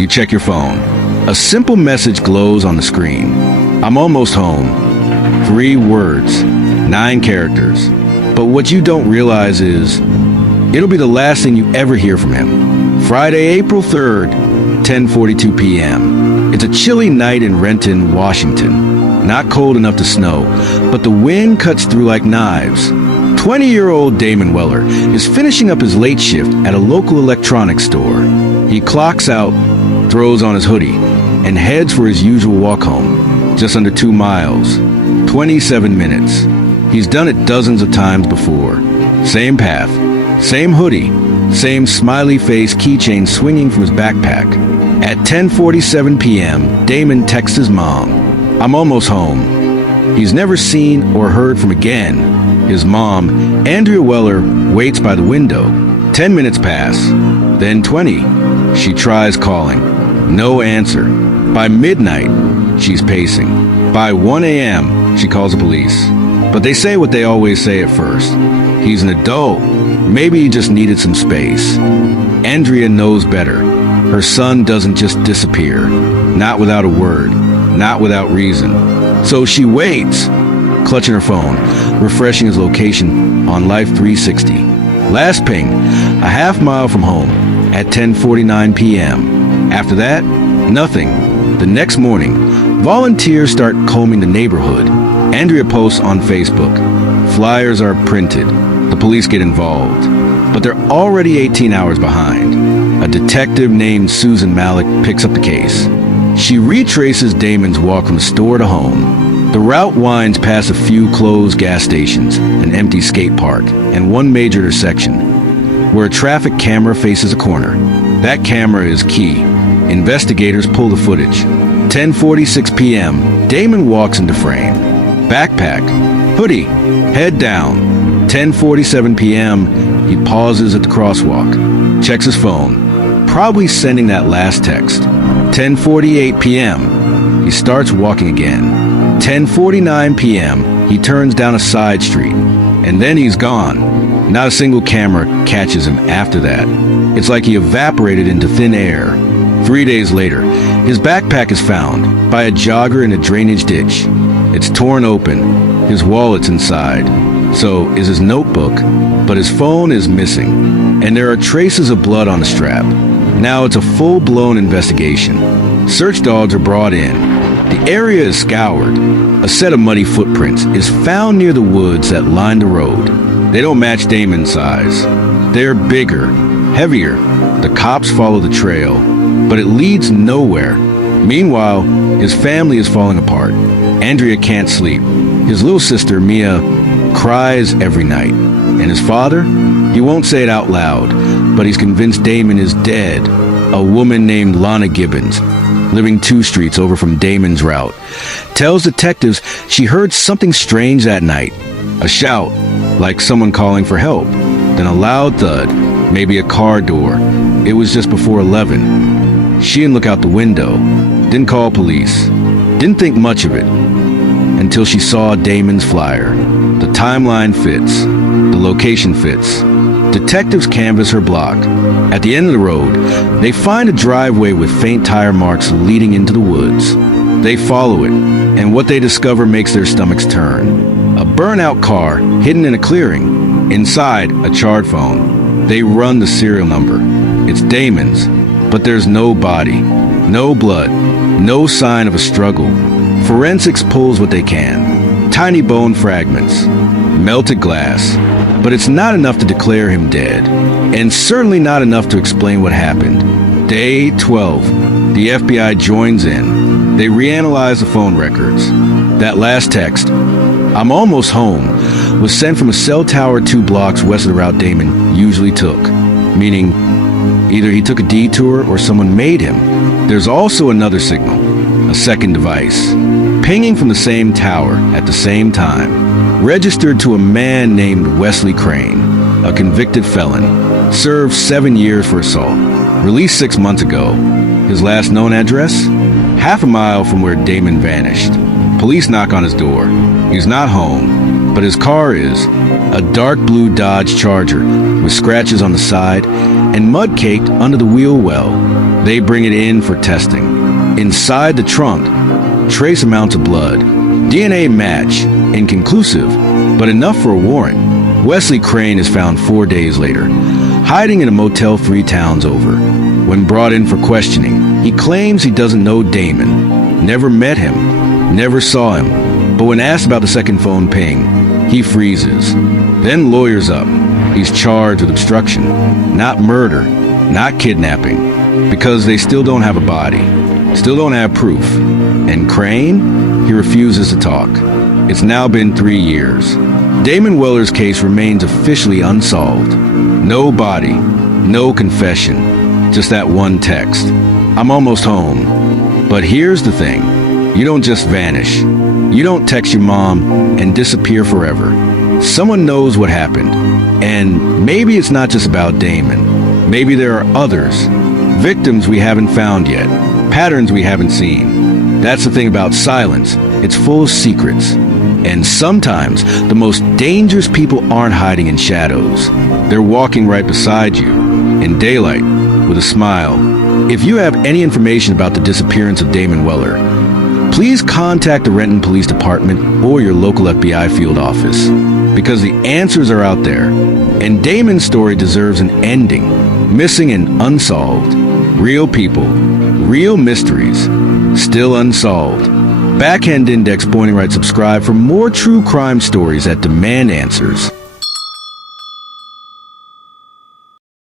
You check your phone. A simple message glows on the screen. I'm almost home. 3 words, 9 characters. But what you don't realize is, it'll be the last thing you ever hear from him. Friday, April 3rd, 10:42 p.m. It's a chilly night in Renton, Washington. Not cold enough to snow, but the wind cuts through like knives. 20-year-old Damon Weller is finishing up his late shift at a local electronics store. He clocks out, throws on his hoodie, and heads for his usual walk home. Just under 2 miles, 27 minutes. He's done it dozens of times before. Same path, same hoodie, same smiley face keychain swinging from his backpack. At 10:47 p.m., Damon texts his mom, "I'm almost home." He's never seen or heard from again. His mom, Andrea Weller, waits by the window. 10 minutes pass, then 20. She tries calling. No answer. By midnight, she's pacing. By 1 a.m., she calls the police. But they say what they always say at first. He's an adult. Maybe he just needed some space. Andrea knows better. Her son doesn't just disappear. Not without a word. Not without reason. So she waits, clutching her phone, refreshing his location on Life 360. Last ping, a half mile from home, at 10:49 p.m. After that, nothing. The next morning, volunteers start combing the neighborhood. Andrea posts on Facebook. Flyers are printed. The police get involved. But they're already 18 hours behind. A detective named Susan Malik picks up the case. She retraces Damon's walk from the store to home. The route winds past a few closed gas stations, an empty skate park, and one major intersection, where a traffic camera faces a corner. That camera is key. Investigators pull the footage. 10:46 p.m., Damon walks into frame. Backpack, hoodie, head down. 10:47 p.m., he pauses at the crosswalk, checks his phone, probably sending that last text. 10:48 p.m., he starts walking again. 10:49 p.m., he turns down a side street, and then he's gone. Not a single camera catches him after that. It's like he evaporated into thin air. 3 days later, his backpack is found by a jogger in a drainage ditch. It's torn open. His wallet's inside. So is his notebook, but his phone is missing, and there are traces of blood on the strap. Now it's a full-blown investigation. Search dogs are brought in. The area is scoured. A set of muddy footprints is found near the woods that line the road. They don't match Damon's size. They're bigger, heavier. The cops follow the trail, but it leads nowhere. Meanwhile, his family is falling apart. Andrea can't sleep. His little sister, Mia, cries every night. And his father? He won't say it out loud, but he's convinced Damon is dead. A woman named Lana Gibbons, living 2 streets over from Damon's route, tells detectives she heard something strange that night. A shout, like someone calling for help. Then a loud thud, maybe a car door. It was just before 11. She didn't look out the window, didn't call police, didn't think much of it, until she saw Damon's flyer. The timeline fits. The location fits. Detectives canvass her block. At the end of the road, they find a driveway with faint tire marks leading into the woods. They follow it, and what they discover makes their stomachs turn. A burnout car hidden in a clearing. Inside, a charred phone. They run the serial number. It's Damon's, but there's no body, no blood, no sign of a struggle. Forensics pulls what they can. Tiny bone fragments, melted glass, but it's not enough to declare him dead, and certainly not enough to explain what happened. Day 12, the FBI joins in. They reanalyze the phone records. That last text, "I'm almost home," was sent from a cell tower 2 blocks west of the route Damon usually took, meaning either he took a detour or someone made him. There's also another signal, a second device, pinging from the same tower at the same time, registered to a man named Wesley Crane, a convicted felon, served 7 years for assault, released 6 months ago. His last known address? Half a mile from where Damon vanished. Police knock on his door. He's not home. but his car is a dark blue Dodge Charger with scratches on the side and mud caked under the wheel well. They bring it in for testing. Inside the trunk, trace amounts of blood. DNA match, inconclusive, but enough for a warrant. Wesley Crane is found 4 days later, hiding in a motel 3 towns over. When brought in for questioning, he claims he doesn't know Damon, never met him, never saw him, but when asked about the second phone ping, he freezes. Then lawyers up. He's charged with obstruction, not murder, not kidnapping, because they still don't have a body, still don't have proof. And Crane, he refuses to talk. It's now been 3 years. Damon Weller's case remains officially unsolved. No body, no confession, just that one text. I'm almost home. But here's the thing. You don't just vanish. You don't text your mom and disappear forever. Someone knows what happened. And maybe it's not just about Damon. Maybe there are others. Victims we haven't found yet. Patterns we haven't seen. That's the thing about silence. It's full of secrets. And sometimes the most dangerous people aren't hiding in shadows. They're walking right beside you, in daylight, with a smile. If you have any information about the disappearance of Damon Weller, please contact the Renton Police Department or your local FBI field office, because the answers are out there. And Damon's story deserves an ending. Missing and unsolved. Real people. Real mysteries. Still unsolved. Backhand Index pointing right subscribe for more true crime stories that demand answers.